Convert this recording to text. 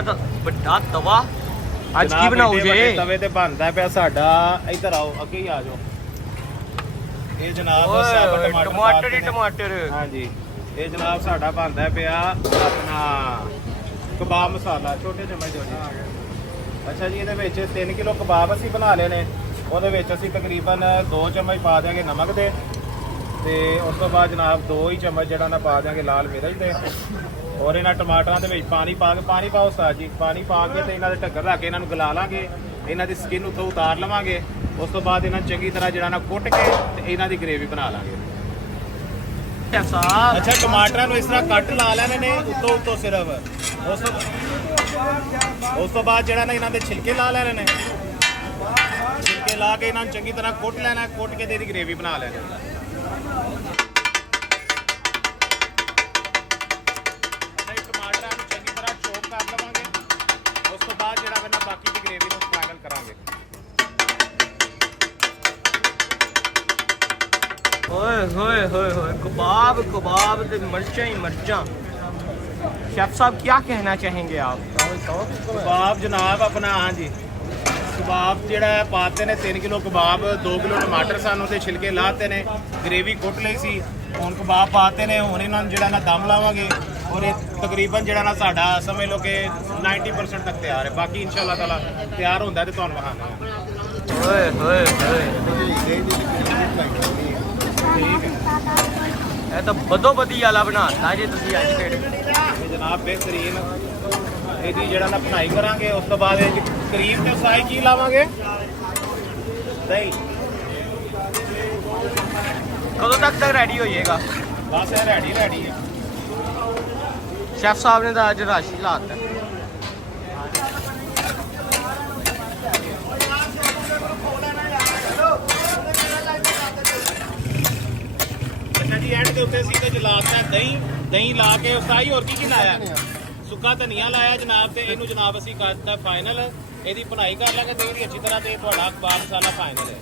ਵੱਡਾ ਤਵਾ ਅੱਜ ਕੀ ਬਣਾਉ ਜੇ? ਤਵੇ ਤੇ ਬਣਦਾ ਪਿਆ ਸਾਡਾ। ਇੱਧਰ ਆਓ, ਅੱਗੇ ਹੀ ਆ ਜਾਓ। ਇਹ ਜਨਾਬ ਸਾਬਤ ਟਮਾਟਰ ਹੀ ਟਮਾਟਰ। ਹਾਂਜੀ, ਇਹ ਜਨਾਬ ਸਾਡਾ ਬਣਦਾ ਪਿਆ ਆਪਣਾ ਕਬਾਬ ਮਸਾਲਾ, ਛੋਟੇ ਚਮਚ ਦਿਓ ਜੀ। ਅੱਛਾ ਜੀ, ਇਹਦੇ ਵਿੱਚ 3 ਕਿਲੋ ਕਬਾਬ ਅਸੀਂ ਬਣਾ ਲਏ ਨੇ। ਉਹਦੇ ਵਿੱਚ ਅਸੀਂ ਤਕਰੀਬਨ 2 ਚਮਚ ਪਾ ਦਿਆਂਗੇ ਨਮਕ ਦੇ, ਤੇ ਉਸ ਤੋਂ ਬਾਅਦ ਜਨਾਬ 2 ਹੀ ਚਮਚ ਜਿਹੜਾ ਨਾ ਪਾ ਦਿਆਂਗੇ ਲਾਲ ਮਿਰਚ ਦੇ। ਔਰ ਇਹਨਾਂ ਟਮਾਟਰਾਂ ਦੇ ਵਿੱਚ ਪਾਣੀ ਪਾ ਕੇ, ਪਾਣੀ ਪਾਓ ਉਸਤਾਦ ਜੀ, ਪਾਣੀ ਪਾ ਕੇ ਤੇ ਇਹਨਾਂ ਦੇ ਢੱਕਣ ਰੱਖ ਕੇ ਇਹਨਾਂ ਨੂੰ ਗਲਾ ਲਾਂਗੇ। ਇਹਨਾਂ ਦੀ ਸਕਿਨ ਉੱਥੋਂ ਉਤਾਰ ਲਵਾਂਗੇ। ਉਸ ਤੋਂ ਬਾਅਦ ਇਹਨਾਂ ਨੂੰ ਚੰਗੀ ਤਰ੍ਹਾਂ ਜਿਹੜਾ ਨਾ ਕੁੱਟ ਕੇ ਤੇ ਇਹਨਾਂ ਦੀ ਗ੍ਰੇਵੀ ਬਣਾ ਲਾਂਗੇ। ਅੱਛਾ, ਟਮਾਟਰਾਂ ਨੂੰ ਇਸ ਤਰ੍ਹਾਂ ਕੱਟ ਲਾ ਲੈਣੇ ਨੇ ਉੱਤੋਂ ਸਿਰਫ। ਉਸ ਤੋਂ ਬਾਅਦ ਜਿਹੜਾ ਨਾ ਇਹਨਾਂ ਦੇ ਛਿਲਕੇ ਲਾ ਲੈਣੇ ਨੇ। ਛਿਲਕੇ ਲਾ ਕੇ ਇਹਨਾਂ ਨੂੰ ਚੰਗੀ ਤਰ੍ਹਾਂ ਕੁੱਟ ਲੈਣਾ, ਕੁੱਟ ਕੇ ਤੇ ਇਹਦੀ ਗ੍ਰੇਵੀ ਬਣਾ ਲੈਣੀ। ਟਮਾਟਰਾਂ ਨੂੰ ਚੰਗੀ ਤਰ੍ਹਾਂ ਚੋਪ ਕਰ ਲਵਾਂਗੇ। ਉਸ ਤੋਂ ਬਾਅਦ ਜਿਹੜਾ ਵਾ ਨਾ ਬਾਕੀ ਦੀ ਗ੍ਰੇਵੀ ਨੂੰ ਫਾਈਨਲ ਕਰਾਂਗੇ। ਓਏ ਹੋਏ ਹੋਏ ਹੋਏ, ਕਬਾਬ ਕਬਾਬ ਤੇ ਮਿਰਚਾਂ ਹੀ ਮਿਰਚਾਂ। शेफ साहब क्या कहना चाहेंगे आप? कबाब जनाब अपना, हाँ जी, कबाब ਜਿਹੜਾ ਪਾਤੇ ਨੇ 3 ਕਿਲੋ ਕਬਾਬ, 2 ਕਿਲੋ ਟਮਾਟਰ ਸਾਨੂੰ ਤੇ ਛਿਲਕੇ ਲਾਤੇ ਨੇ, ਗ੍ਰੇਵੀ ਕੁੱਟ ਲਈ ਸੀ। ਹੁਣ ਕਬਾਬ ਪਾਤੇ ਨੇ, ਹੁਣ ਇਹਨਾਂ ਨੂੰ ਜਿਹੜਾ ਨਾ ਦਮ ਲਾਵਾਂਗੇ। ਔਰ ਇਹ ਤਕਰੀਬਨ ਜਿਹੜਾ ਨਾ ਸਾਡਾ ਸਮਝ ਲਓ ਕਿ 90% ਤੱਕ ਤਿਆਰ ਹੈ। ਬਾਕੀ ਇਨਸ਼ਾਅੱਲਾ ਤਾਲਾ ਤਿਆਰ ਹੁੰਦਾ ਤੇ ਤੁਹਾਨੂੰ ਵਿਖਾਣਾ। ਓਏ ਹੋਏ ਹੋਏ, ਠੀਕ ਹੈ, ਇਹ ਤਾਂ ਬਦੋ ਬਦੀ ਵਾਲਾ ਬਣਾਤਾ ਜੇ ਤੁਸੀਂ ਅੱਜ ਫਿਰ। ਇਹ ਜਨਾਬ ਬਿਹਤਰੀਨ ਇਹਦੀ ਜਿਹੜਾ ਨਾ ਬਣਾਈ ਕਰਾਂਗੇ। ਉਸ ਤੋਂ ਬਾਅਦ ਇਹ ਕਰੀਮ ਤੇ ਸਾਈ ਕੀ ਲਾਵਾਂਗੇ? ਦਹੀਂ। ਕਦੋਂ ਤੱਕ ਰੈਡੀ ਹੋ ਜਾਏਗਾ? ਬਸ ਇਹ ਰੈਡੀ ਹੈ। ਸ਼ੈਫ ਸਾਹਿਬ ਨੇ ਤਾਂ ਅੱਜ ਰਸ਼ ਹੀ ਲਾਤਾ। ਅੱਛਾ ਜੀ, ਐਂਡ ਦੇ ਉੱਤੇ ਅਸੀਂ ਤੇ ਜਲਾਤਾ ਦਹੀਂ ਲਾ ਕੇ ਸਾਈ। ਹੋਰ ਕੀ ਲਾਇਆ? ਸੁੱਕਾ ਧਨੀਆ ਲਾਇਆ ਜਨਾਬ। ਤੇ ਇਹਨੂੰ ਜਨਾਬ ਅਸੀਂ ਕਰਤਾ ਫਾਈਨਲ। ਇਹਦੀ ਬਣਾਈ ਕਰ ਲਾਂਗੇ ਦਹੀਂ ਦੀ ਅੱਛੀ ਤਰ੍ਹਾਂ, ਤੇ ਤੁਹਾਡਾ ਕਬਾਬ ਮਸਾਲਾ ਫਾਈਨਲ ਹੈ।